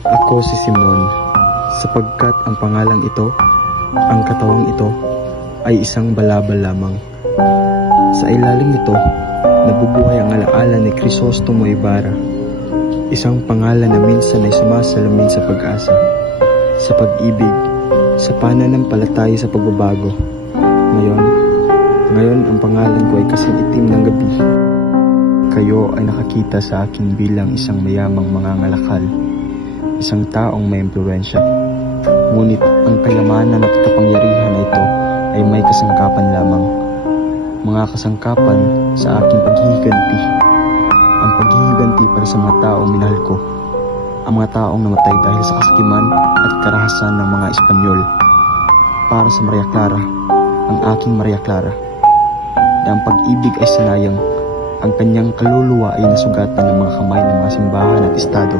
Ako si Simon, sapagkat ang pangalang ito, ang katawang ito, ay isang balabal lamang. Sa ilalim nito, nabubuhay ang alaala ni Crisostomo Ibarra, isang pangalan na minsan ay sumasalamin sa pag-asa, sa pag-ibig, sa pananampalataya sa pagbabago. Ngayon ang pangalan ko ay kasing itim ng gabi. Kayo ay nakakita sa akin bilang isang mayamang mangangalakal, isang taong may impluwensya. Ngunit ang kayamanan at kapangyarihan na ito ay may kasangkapan lamang. Mga kasangkapan sa aking paghihiganti. Ang paghihiganti para sa mga taong minahal ko. Ang mga taong namatay dahil sa kasakiman at karahasan ng mga Espanyol. Para sa Maria Clara, ang aking Maria Clara, na ang pag-ibig ay sinayang, ang kanyang kaluluwa ay nasugatan ng mga kamay ng mga simbahan at estado.